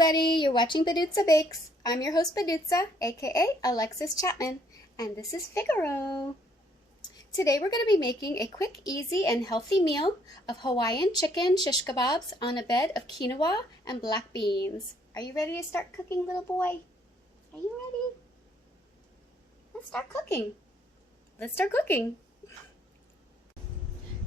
everybody, you're watching Badutsa Bakes. I'm your host Badutsa, aka Alexis Chapman, and this is Figaro. Today we're going to be making a quick, easy, and healthy meal of Hawaiian chicken shish kebabs on a bed of quinoa and black beans. Are you ready to start cooking, little boy? Are you ready? Let's start cooking. Let's start cooking.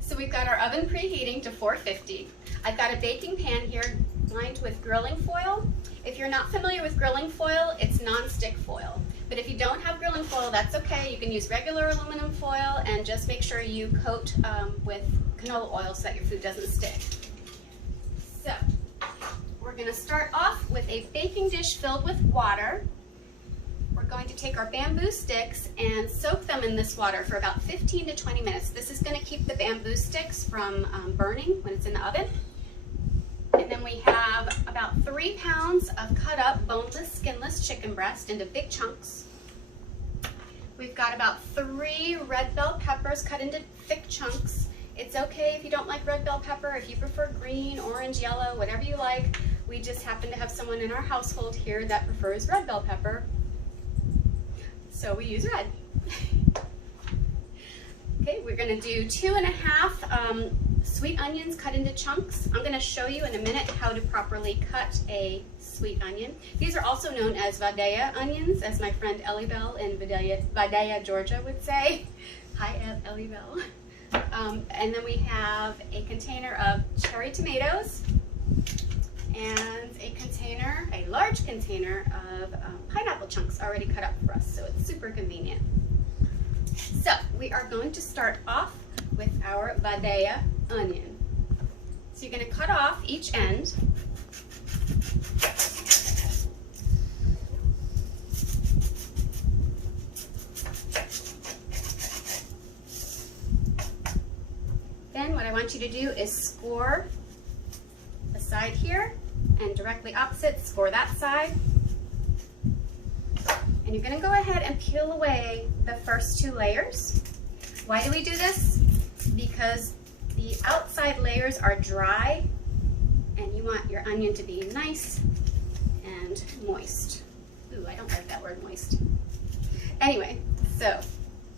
So we've got our oven preheating to 450. I've got a baking pan here lined with grilling foil. If you're not familiar with grilling foil, it's non-stick foil. But if you don't have grilling foil, that's okay. You can use regular aluminum foil and just make sure you coat with canola oil so that your food doesn't stick. So we're going to start off with a baking dish filled with water. We're going to take our bamboo sticks and soak them in this water for about 15 to 20 minutes. This is going to keep the bamboo sticks from burning when it's in the oven. And then we have about 3 pounds of cut up boneless, skinless chicken breast into big chunks. We've got about 3 red bell peppers cut into thick chunks. It's okay if you don't like red bell pepper, if you prefer green, orange, yellow, whatever you like. We just happen to have someone in our household here that prefers red bell pepper, so we use red. Okay, we're going to do 2½ sweet onions cut into chunks. I'm going to show you in a minute how to properly cut a sweet onion. These are also known as Vadea onions, as my friend Ellie Bell in Vadea, Georgia would say. Hi, Ellie Bell. And then we have a container of cherry tomatoes and a large container of pineapple chunks already cut up for us, so it's super convenient. So we are going to start off with our Vadea onion. So you're going to cut off each end. Then what I want you to do is score the side here, and directly opposite, score that side. And you're going to go ahead and peel away the first 2 layers. Why do we do this? Because the outside layers are dry and you want your onion to be nice and moist. Ooh, I don't like that word, moist. Anyway, so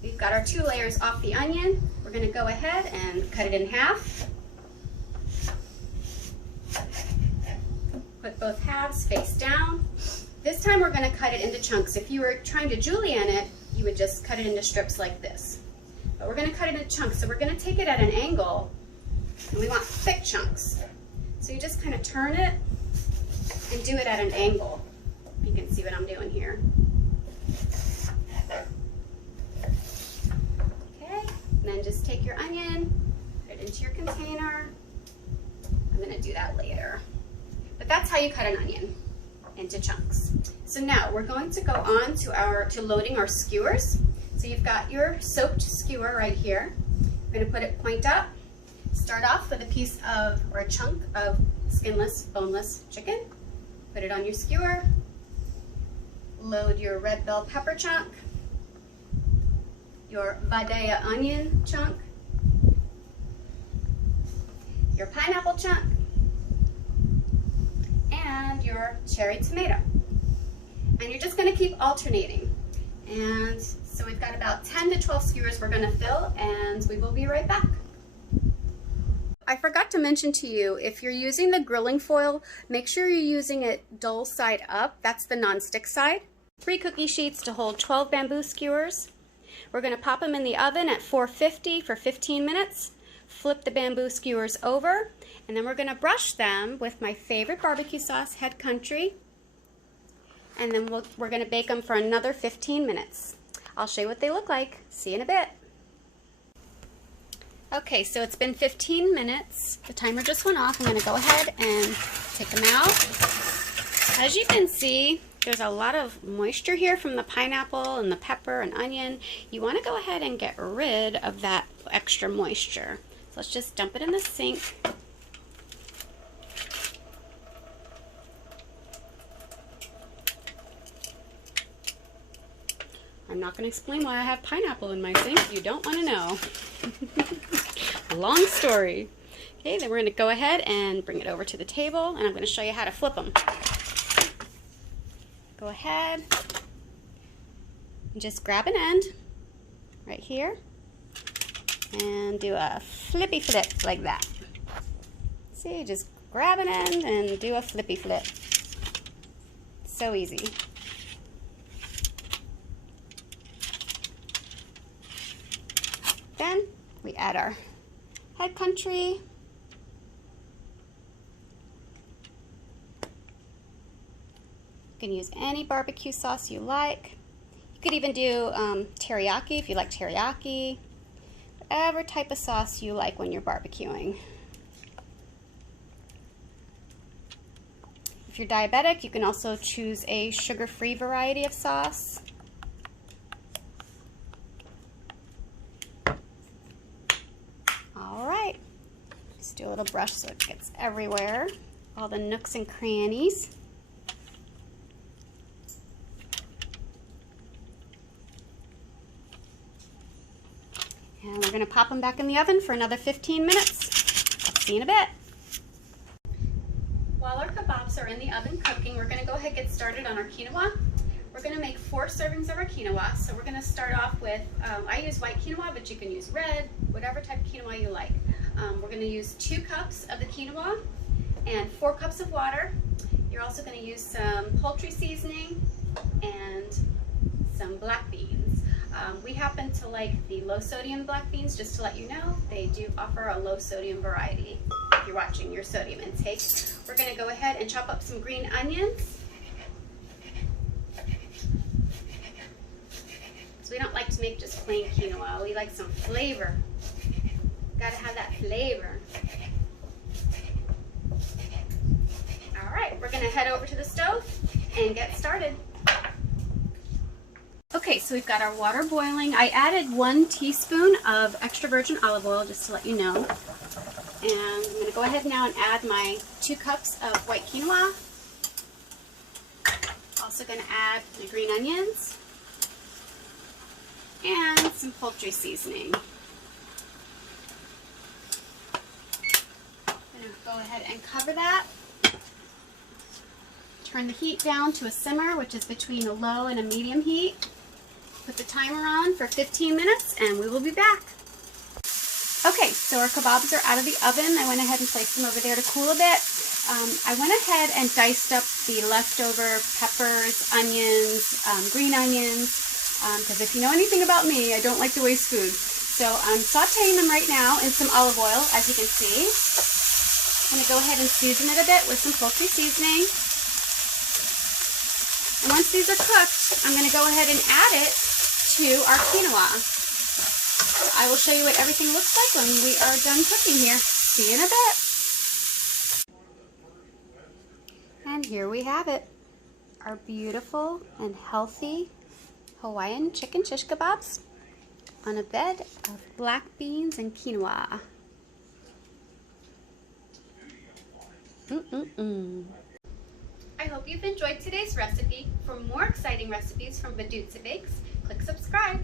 we've got our 2 layers off the onion. We're going to go ahead and cut it in half. Put both halves face down. This time we're going to cut it into chunks. If you were trying to julienne it, you would just cut it into strips like this. But we're going to cut it into chunks, so we're going to take it at an angle, and we want thick chunks. So you just kind of turn it and do it at an angle. You can see what I'm doing here. Okay, and then just take your onion, put it into your container. I'm going to do that later. But that's how you cut an onion, into chunks. So now we're going to go on to loading our skewers. So you've got your soaked skewer right here. We're going to put it point up. Start off with a piece of, or a chunk of skinless, boneless chicken. Put it on your skewer. Load your red bell pepper chunk, your Vadea onion chunk, your pineapple chunk, and your cherry tomato. And you're just going to keep alternating. And so we've got about 10 to 12 skewers we're going to fill, and we will be right back. I forgot to mention to you, if you're using the grilling foil, make sure you're using it dull side up. That's the non-stick side. 3 cookie sheets to hold 12 bamboo skewers. We're going to pop them in the oven at 450 for 15 minutes. Flip the bamboo skewers over, and then we're going to brush them with my favorite barbecue sauce, Head Country. And then we're going to bake them for another 15 minutes. I'll show you what they look like. See you in a bit. Okay, so it's been 15 minutes. The timer just went off. I'm going to go ahead and take them out. As you can see, there's a lot of moisture here from the pineapple and the pepper and onion. You want to go ahead and get rid of that extra moisture. So let's just dump it in the sink. I'm not going to explain why I have pineapple in my sink. You don't want to know. Long story. Okay, then we're going to go ahead and bring it over to the table, and I'm going to show you how to flip them. go ahead and just grab an end right here and do a flippy flip like that. See, just grab an end and do a flippy flip. So easy. Then we add our head country. You can use any barbecue sauce you like. You could even do teriyaki if you like teriyaki. Whatever type of sauce you like when you're barbecuing. If you're diabetic, you can also choose a sugar-free variety of sauce. All right, just do a little brush so it gets everywhere, all the nooks and crannies. And we're going to pop them back in the oven for another 15 minutes. I'll see you in a bit. While our kebabs are in the oven cooking, we're going to go ahead and get started on our quinoa. We're going to make 4 servings of our quinoa. So we're going to start off with, I use white quinoa, but you can use red, whatever type of quinoa you like. We're going to use 2 cups of the quinoa and 4 cups of water. You're also going to use some poultry seasoning and some black beans. We happen to like the low sodium black beans, just to let you know. They do offer a low sodium variety if you're watching your sodium intake. We're going to go ahead and chop up some green onions. So we don't like to make just plain quinoa. We like some flavor. Gotta have that flavor. All right, we're going to head over to the stove and get started. Okay, so we've got our water boiling. I added 1 teaspoon of extra virgin olive oil, just to let you know. And I'm going to go ahead now and add my 2 cups of white quinoa. Also going to add the green onions and some poultry seasoning. I'm going to go ahead and cover that. Turn the heat down to a simmer, which is between a low and a medium heat. Put the timer on for 15 minutes and we will be back. Okay, so our kebabs are out of the oven. I went ahead and placed them over there to cool a bit. I went ahead and diced up the leftover peppers, onions, green onions, because if you know anything about me, I don't like to waste food. So I'm sauteing them right now in some olive oil, as you can see. I'm going to go ahead and season it a bit with some poultry seasoning. And once these are cooked, I'm going to go ahead and add it to our quinoa. I will show you what everything looks like when we are done cooking here. See you in a bit. And here we have it. Our beautiful and healthy Hawaiian chicken shish kebabs on a bed of black beans and quinoa. I hope you've enjoyed today's recipe. For more exciting recipes from Badutsa Bakes, click subscribe.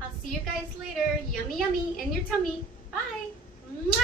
I'll see you guys later. Yummy, yummy in your tummy. Bye. Mwah!